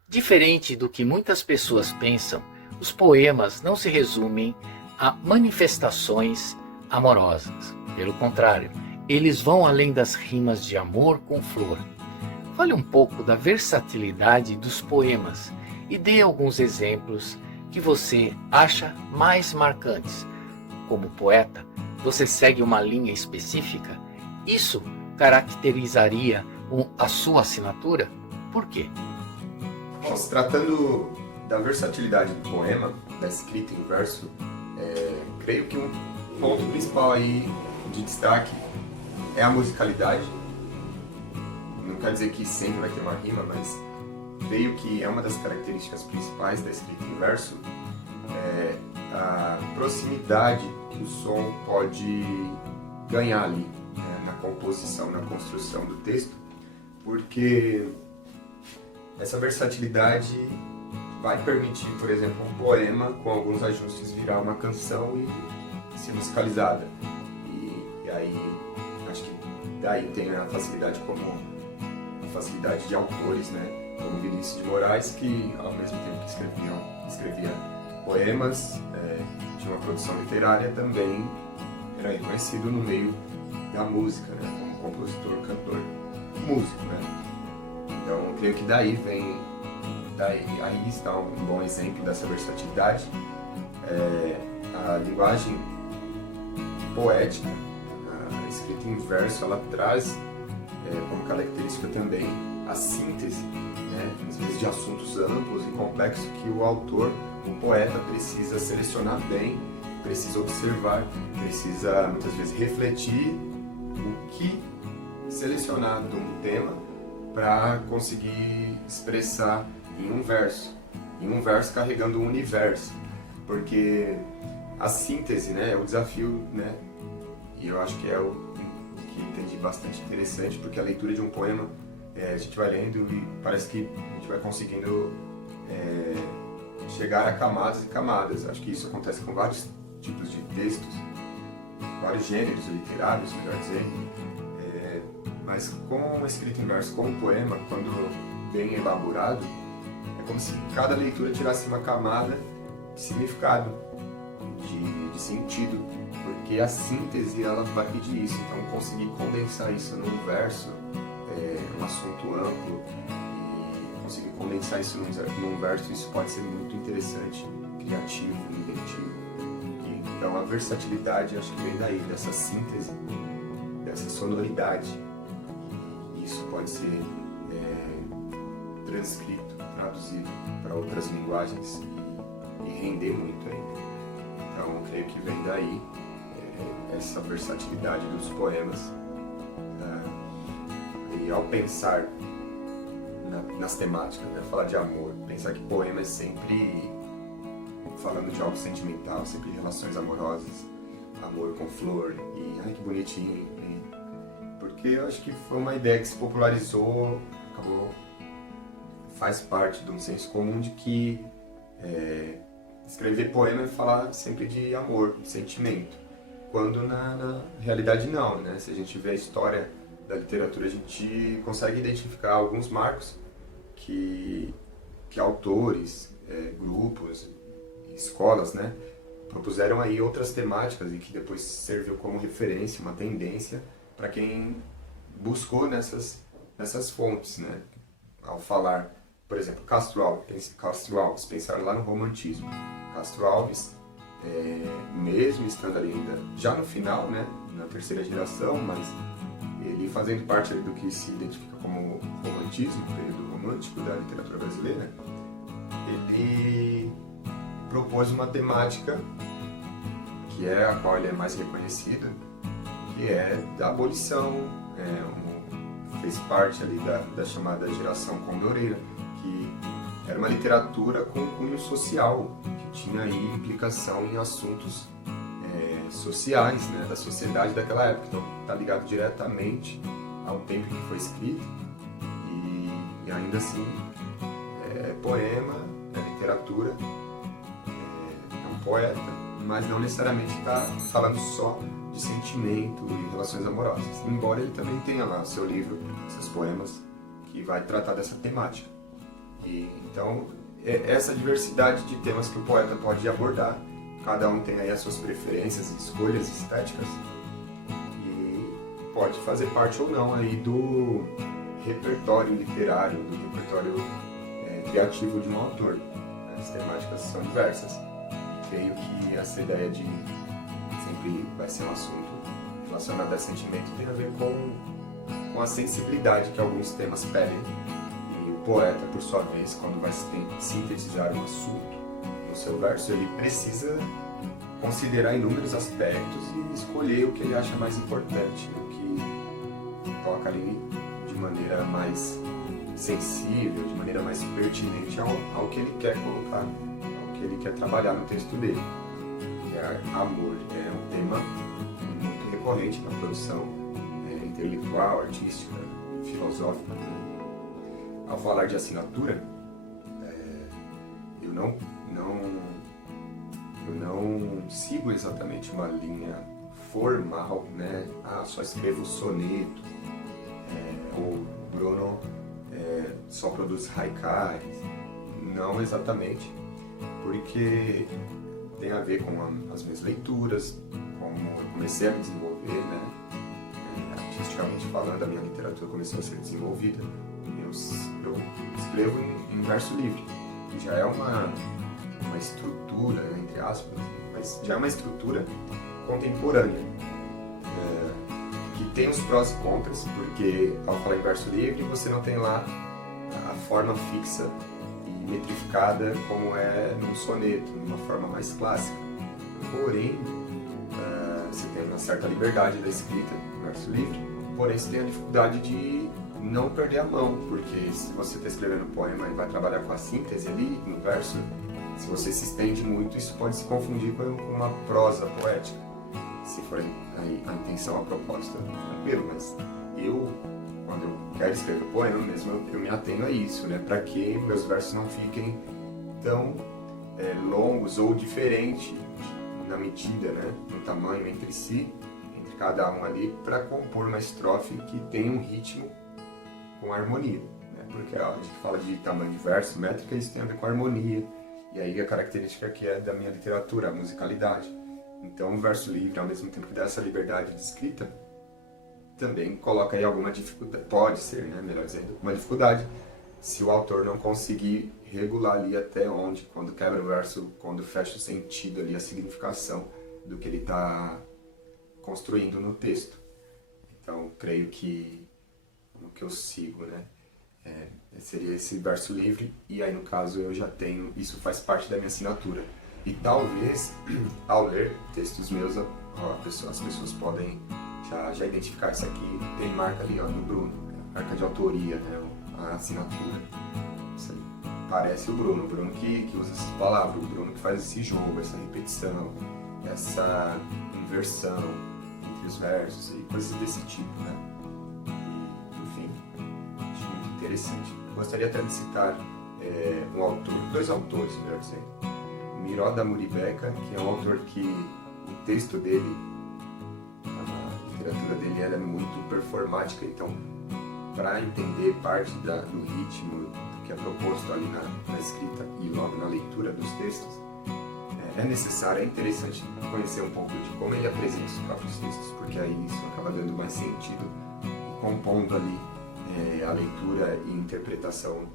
Diferente do que muitas pessoas pensam, os poemas não se resumem a manifestações amorosas. Pelo contrário, eles vão além das rimas de amor com flor. Fale um pouco da versatilidade dos poemas e dê alguns exemplos que você acha mais marcantes. Como poeta, você segue uma linha específica? Isso caracterizaria a sua assinatura? Por quê? Bom, se tratando da versatilidade do poema, da escrita em verso, creio que um ponto principal aí de destaque é a musicalidade. Não quer dizer que sempre vai ter uma rima, mas creio que é uma das características principais da escrita em verso, a proximidade que o som pode ganhar ali, na composição, na construção do texto, porque essa versatilidade vai permitir, por exemplo, um poema com alguns ajustes virar uma canção e ser musicalizada. E aí, acho que daí tem a facilidade de autores, né? Como Vinícius de Moraes, que ao mesmo tempo que escrevia poemas, tinha uma produção literária, também era reconhecido no meio da música, né? Como compositor, cantor, músico, né? Então, creio que daí está um bom exemplo dessa versatilidade. A linguagem poética, a escrita em verso, ela traz como característica também a síntese, né, às vezes de assuntos amplos e complexos que o autor, o poeta, precisa selecionar bem, precisa observar, precisa muitas vezes refletir o que selecionar de um tema para conseguir expressar em um verso carregando um universo, porque a síntese, né, é o desafio, né, e eu acho que é o que entendi bastante interessante, porque a leitura de um poema, a gente vai lendo e parece que a gente vai conseguindo chegar a camadas e camadas. Acho que isso acontece com vários tipos de textos, vários gêneros literários, melhor dizendo. Mas com a escrita em verso, com o poema, quando bem elaborado, é como se cada leitura tirasse uma camada de significado, de sentido, porque a síntese ela vai pedir isso. Então conseguir condensar isso num verso, um assunto amplo, e conseguir condensar isso num verso, isso pode ser muito interessante, criativo, inventivo. Então a versatilidade acho que vem daí, dessa síntese, dessa sonoridade. Isso pode ser transcrito, traduzido para outras linguagens e render muito ainda. Então, creio que vem daí essa versatilidade dos poemas. E ao pensar nas temáticas, né, falar de amor, pensar que poema é sempre falando de algo sentimental, sempre de relações amorosas, amor com flor, e ai que bonitinho. Porque eu acho que foi uma ideia que se popularizou, faz parte de um senso comum de que escrever poema é falar sempre de amor, de sentimento. quando na realidade não, né? Se a gente vê a história da literatura, a gente consegue identificar alguns marcos que autores, grupos, escolas, né, propuseram aí outras temáticas e que depois serviu como referência, uma tendência para quem buscou nessas fontes, né? Ao falar, por exemplo, Castro Alves, pensar lá no romantismo. Castro Alves, mesmo estando ali ainda já no final, né, na terceira geração, mas ele fazendo parte do que se identifica como romantismo, período romântico da literatura brasileira, ele propôs uma temática que é a qual ele é mais reconhecido, que é da abolição, fez parte ali da chamada geração condoreira, que era uma literatura com cunho social, que tinha aí implicação em assuntos sociais, né, da sociedade daquela época. Então está ligado diretamente ao tempo que foi escrito e ainda assim é poema, é literatura, é um poeta, mas não necessariamente está falando só de sentimento e relações amorosas, embora ele também tenha lá seu livro, seus poemas, que vai tratar dessa temática. E, então, essa diversidade de temas que o poeta pode abordar, cada um tem aí as suas preferências e escolhas estéticas, e pode fazer parte ou não aí do repertório literário, do repertório criativo de um autor. As temáticas são diversas. E creio que essa ideia de sempre vai ser um assunto relacionado a sentimento tem a ver com a sensibilidade que alguns temas pedem. E o poeta, por sua vez, quando vai sintetizar um assunto no seu verso, ele precisa considerar inúmeros aspectos e escolher o que ele acha mais importante, o que toca ali de maneira mais sensível, de maneira mais pertinente ao que ele quer colocar, ao que ele quer trabalhar no texto dele. Amor é um tema muito recorrente na produção intelectual, artística, filosófica. Ao falar de assinatura, eu não sigo exatamente uma linha formal, né? Só escrevo soneto, ou Bruno só produz haikais. Não exatamente, porque tem a ver com as minhas leituras, como eu comecei a me desenvolver, né? Artisticamente falando, a minha literatura começou a ser desenvolvida. Eu escrevo em verso livre, que já é uma estrutura, né, entre aspas, mas já é uma estrutura contemporânea, que tem os prós e contras, porque ao falar em verso livre, você não tem lá a forma fixa e metrificada como é num soneto, numa forma mais clássica. Porém, você tem uma certa liberdade da escrita, verso livre, porém você tem a dificuldade de não perder a mão, porque se você está escrevendo um poema e vai trabalhar com a síntese ali no verso, se você se estende muito, isso pode se confundir com uma prosa poética, se for a intenção, a proposta, tranquilo, mas quando eu quero escrever poema mesmo, eu me atenho a isso, né, para que meus versos não fiquem tão longos ou diferentes na medida, né, no tamanho entre si, entre cada um ali, para compor uma estrofe que tenha um ritmo com harmonia, né, porque a gente fala de tamanho de verso, métrica, isso tem a ver com harmonia, e aí a característica que é da minha literatura, a musicalidade. Então o verso livre, ao mesmo tempo que dá essa liberdade de escrita, também coloca aí alguma dificuldade, pode ser, né, melhor dizendo, uma dificuldade, se o autor não conseguir regular ali até onde, quando quebra o verso, quando fecha o sentido ali, a significação do que ele está construindo no texto. Então creio que o que eu sigo, né, seria esse verso livre, e aí no caso eu já tenho, isso faz parte da minha assinatura. E talvez, ao ler textos meus, as pessoas podem já identificar isso aqui, tem marca ali no Bruno, marca de autoria, né, a assinatura. Isso parece o Bruno que usa essas palavras, o Bruno que faz esse jogo, essa repetição, essa inversão entre os versos e coisas desse tipo, né. Interessante. Gostaria até de citar dois autores, melhor dizendo. Miró da Muribeca, que é um autor que o texto dele literatura dele ela é muito performática, então para entender parte do ritmo que é proposto ali na escrita e logo na leitura dos textos, é necessário, é interessante conhecer um pouco de como ele apresenta os próprios textos, porque aí isso acaba dando mais sentido e compondo ali a leitura e interpretação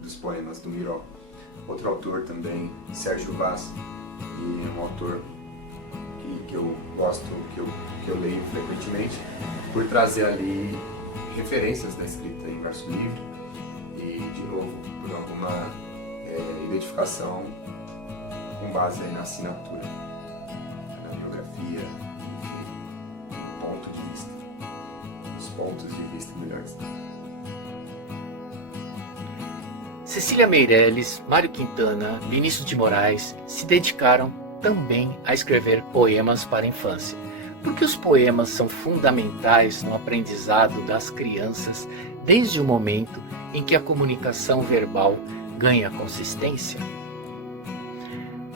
dos poemas do Miró. Outro autor também, Sérgio Vaz, que é um autor que eu gosto, que eu leio frequentemente, por trazer ali referências da escrita em verso livre e, de novo, por alguma identificação com base aí na assinatura, na biografia, enfim, ponto de vista, os pontos de vista melhores. Cecília Meirelles, Mário Quintana, Vinícius de Moraes se dedicaram também a escrever poemas para a infância, porque os poemas são fundamentais no aprendizado das crianças desde o momento em que a comunicação verbal ganha consistência.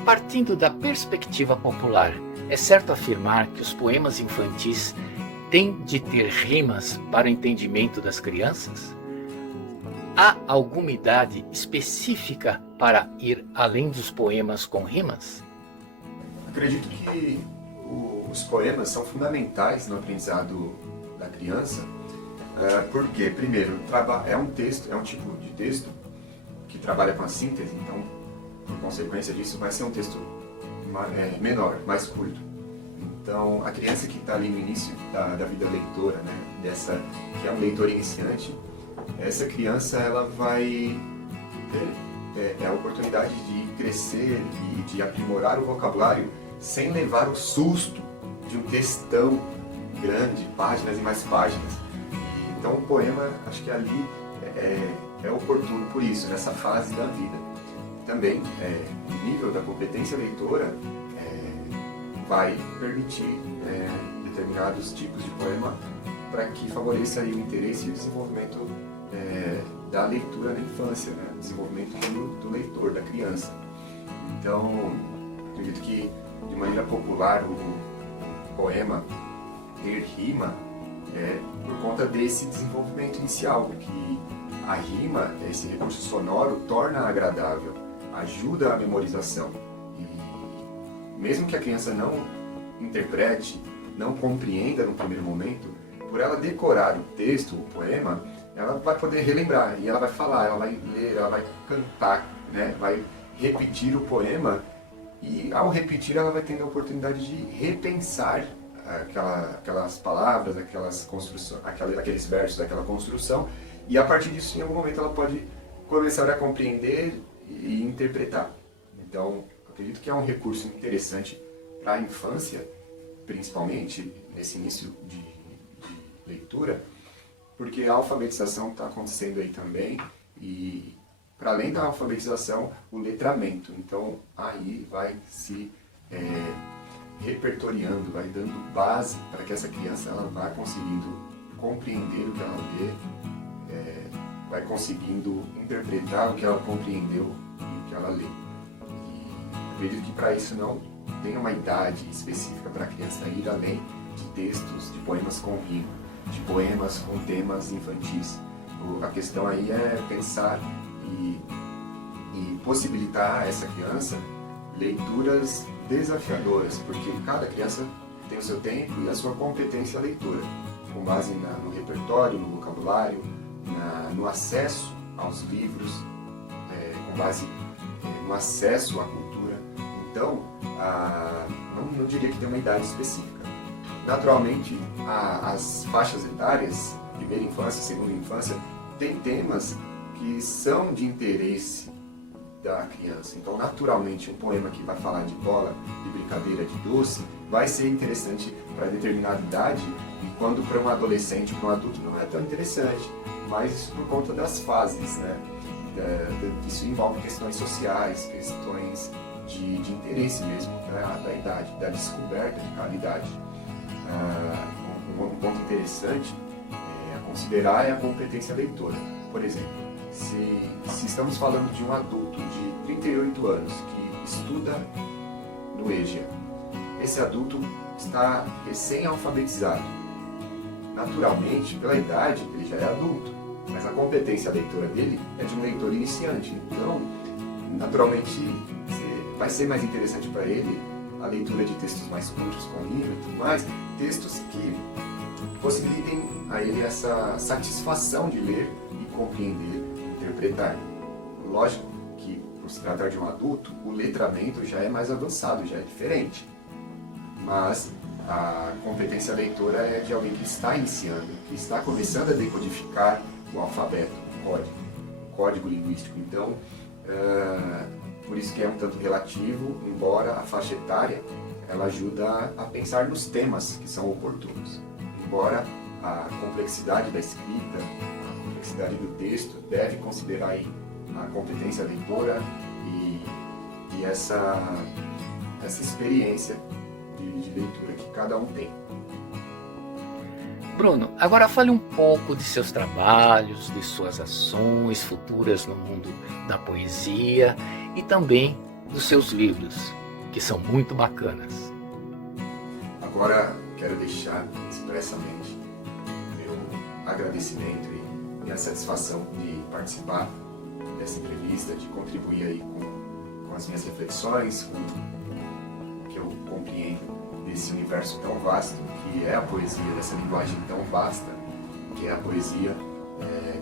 Partindo da perspectiva popular, é certo afirmar que os poemas infantis têm de ter rimas para o entendimento das crianças? Há alguma idade específica para ir além dos poemas com rimas? Acredito que os poemas são fundamentais no aprendizado da criança, porque, primeiro, é um tipo de texto que trabalha com a síntese, então, por consequência disso, vai ser um texto menor, mais curto. Então, a criança que está ali no início da vida leitora, né, que é um leitor iniciante, essa criança ela vai ter a oportunidade de crescer e de aprimorar o vocabulário sem levar o susto de um textão grande, páginas e mais páginas. Então, o poema, acho que ali é oportuno por isso, nessa fase da vida. Também, o nível da competência leitora vai permitir determinados tipos de poema para que favoreça aí o interesse e o desenvolvimento da leitura na infância, né? Desenvolvimento do leitor, da criança. Então, acredito que, de maneira popular, o poema ter rima por conta desse desenvolvimento inicial, que a rima, esse recurso sonoro, torna agradável, ajuda a memorização. E mesmo que a criança não interprete, não compreenda no primeiro momento, por ela decorar o texto, o poema, ela vai poder relembrar, e ela vai falar, ela vai ler, ela vai cantar, né? Vai repetir o poema, e ao repetir ela vai tendo a oportunidade de repensar aquelas palavras, aqueles versos daquela construção, e a partir disso, em algum momento, ela pode começar a compreender e interpretar. Então, acredito que é um recurso interessante para a infância, principalmente nesse início de leitura, porque a alfabetização está acontecendo aí também, e para além da alfabetização, o letramento. Então, aí vai se repertoriando, vai dando base para que essa criança ela vá conseguindo compreender o que ela lê, vai conseguindo interpretar o que ela compreendeu e o que ela lê. E acredito que para isso não tem uma idade específica para a criança ir além de textos, de poemas com rima, de poemas com temas infantis. A questão aí é pensar e possibilitar a essa criança leituras desafiadoras, porque cada criança tem o seu tempo e a sua competência à leitura, com base no repertório, no vocabulário, no acesso aos livros, com base no acesso à cultura. Então, não diria que tem uma idade específica. Naturalmente, as faixas etárias, primeira infância, segunda infância, tem temas que são de interesse da criança. Então, naturalmente, um poema que vai falar de bola, de brincadeira, de doce, vai ser interessante para determinada idade, e quando para um adolescente, para um adulto, não é tão interessante. Mas isso por conta das fases, né? Isso envolve questões sociais, questões de interesse mesmo da idade, da descoberta de cada idade. Um ponto interessante a considerar é a competência leitora. Por exemplo, se estamos falando de um adulto de 38 anos que estuda no EJA, esse adulto está recém-alfabetizado. naturalmente, pela idade, ele já é adulto, mas a competência leitora dele é de um leitor iniciante. Então, naturalmente, vai ser mais interessante para ele a leitura de textos mais curtos, com rima e tudo mais, textos que possibilitem a ele essa satisfação de ler e compreender, interpretar. Lógico que, por se tratar de um adulto, o letramento já é mais avançado, já é diferente. Mas a competência leitora é de alguém que está iniciando, que está começando a decodificar o alfabeto, o código linguístico. Então, por isso que é um tanto relativo, embora a faixa etária ela ajuda a pensar nos temas que são oportunos. Embora a complexidade da escrita, a complexidade do texto deve considerar aí a competência leitora e essa experiência de leitura que cada um tem. Bruno, agora fale um pouco de seus trabalhos, de suas ações futuras no mundo da poesia e também dos seus livros, que são muito bacanas. Agora quero deixar expressamente meu agradecimento e minha satisfação de participar dessa entrevista, de contribuir aí com as minhas reflexões, com o que eu compreendo desse universo tão vasto que é a poesia, dessa linguagem tão vasta que é a poesia,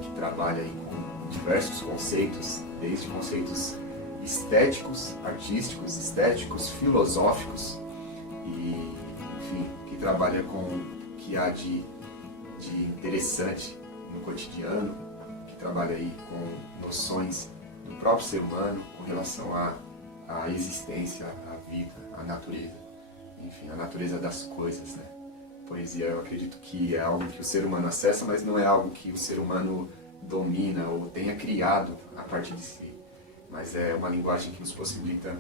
que trabalha aí com diversos conceitos, desde conceitos estéticos, artísticos, filosóficos e, enfim, que trabalha com o que há de interessante no cotidiano, que trabalha aí com noções do próprio ser humano com relação à existência, à vida, à natureza. Enfim, a natureza das coisas, né? Poesia, eu acredito que é algo que o ser humano acessa, mas não é algo que o ser humano domina ou tenha criado a partir de si. Mas é uma linguagem que nos possibilita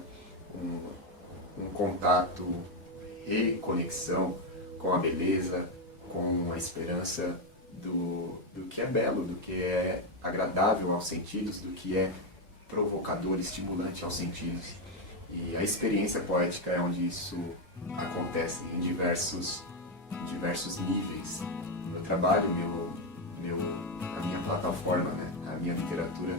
um contato e conexão com a beleza, com a esperança do que é belo, do que é agradável aos sentidos, do que é provocador, estimulante aos sentidos. E a experiência poética é onde isso acontece em diversos níveis. Meu trabalho, a minha plataforma, né, a minha literatura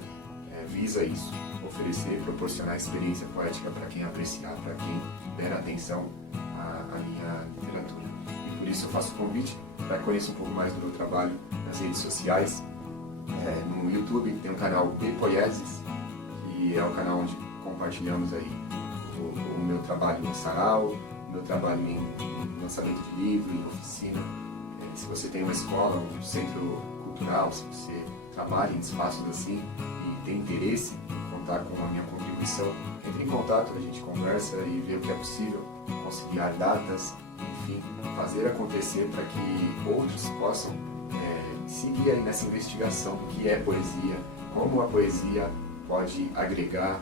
visa isso, oferecer, proporcionar experiência poética para quem apreciar, para quem der atenção à minha literatura. E por isso eu faço o convite para conhecer um pouco mais do meu trabalho nas redes sociais. No YouTube tem o canal Poieses, que é o canal onde compartilhamos aí o meu trabalho no sarau, o meu trabalho em lançamento de livro, em oficina. Se você tem uma escola, um centro cultural, se você trabalha em espaços assim e tem interesse em contar com a minha contribuição, entre em contato, a gente conversa e vê o que é possível, conciliar datas, enfim, fazer acontecer para que outros possam seguir aí nessa investigação do que é poesia, como a poesia pode agregar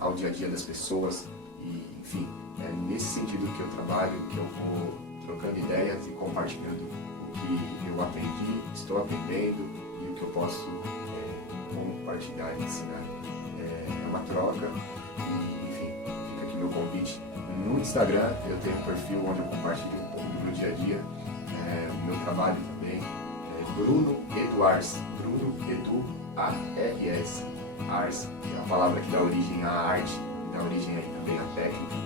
ao dia a dia das pessoas. E, enfim, é nesse sentido que eu trabalho, que eu vou trocando ideias e compartilhando o que eu aprendi, estou aprendendo e o que eu posso compartilhar e ensinar. É uma troca e, enfim, fica aqui meu convite. No Instagram eu tenho um perfil onde eu compartilho um pouco do meu dia a dia, o meu trabalho também. Bruno Eduars, Bruno Edu A-R-S, Ars, que é a palavra que dá origem à arte, dá origem aí também à técnica,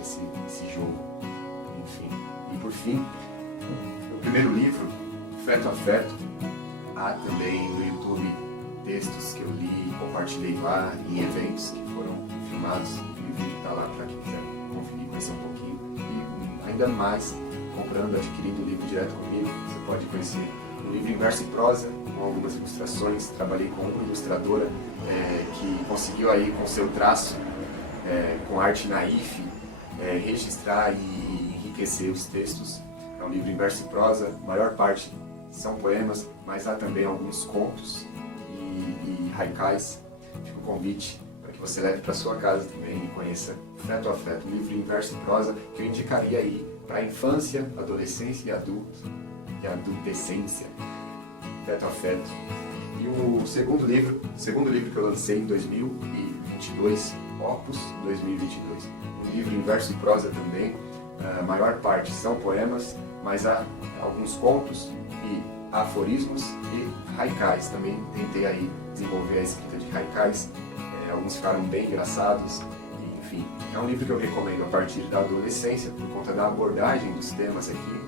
esse jogo, enfim. E por fim, o primeiro livro, Feto a Feto, há também no YouTube textos que eu li e compartilhei lá em eventos que foram filmados, e o vídeo está lá para quem quiser conferir, conhecer um pouquinho. E ainda mais, comprando, adquirindo o livro direto comigo, você pode conhecer o livro em verso e prosa, com algumas ilustrações. Trabalhei com uma ilustradora que conseguiu aí com seu traço, com arte naif, registrar e enriquecer os textos. É um livro em verso e prosa, a maior parte são poemas, mas há também alguns contos e haikais. Fica o convite para que você leve para sua casa também e conheça Feto a Feto, um livro em verso e prosa que eu indicaria aí para a infância, adolescência e adultescência. Feto a Feto. E o segundo livro que eu lancei em 2022, Opus 2022. Um livro em verso e prosa também, a maior parte são poemas, mas há alguns contos e aforismos e haikais. Também tentei aí desenvolver a escrita de haikais, alguns ficaram bem engraçados, e, enfim. É um livro que eu recomendo a partir da adolescência, por conta da abordagem dos temas aqui,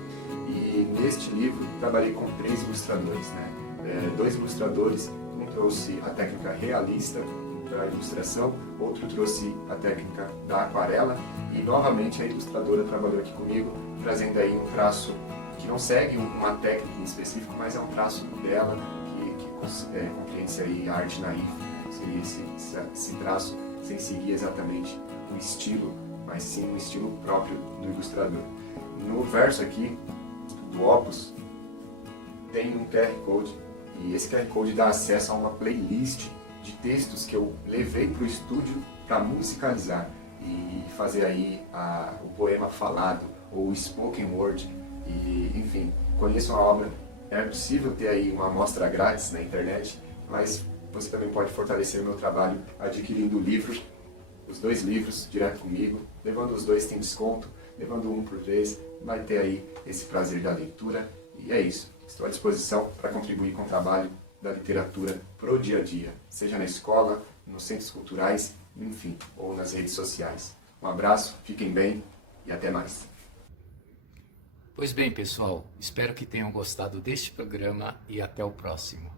e neste livro trabalhei com 3 ilustradores, né? 2 ilustradores, um trouxe a técnica realista para a ilustração, outro trouxe a técnica da aquarela, e novamente a ilustradora trabalhou aqui comigo, trazendo aí um traço que não segue uma técnica em específico, mas é um traço dela que compreende aí a arte naif, seria esse traço sem seguir exatamente um estilo, mas sim um estilo próprio do ilustrador. No verso aqui do Opus tem um QR Code, e esse QR Code dá acesso a uma playlist de textos que eu levei para o estúdio para musicalizar e fazer aí o poema falado ou o spoken word. E, enfim, conheçam a obra. É possível ter aí uma amostra grátis na internet, mas você também pode fortalecer o meu trabalho adquirindo o livro, os 2 livros direto comigo. Levando os 2 tem desconto, levando um por 3, vai ter aí esse prazer da leitura. E é isso, estou à disposição para contribuir com o trabalho da literatura pro dia a dia, seja na escola, nos centros culturais, enfim, ou nas redes sociais. Um abraço, fiquem bem e até mais. Pois bem, pessoal, espero que tenham gostado deste programa e até o próximo.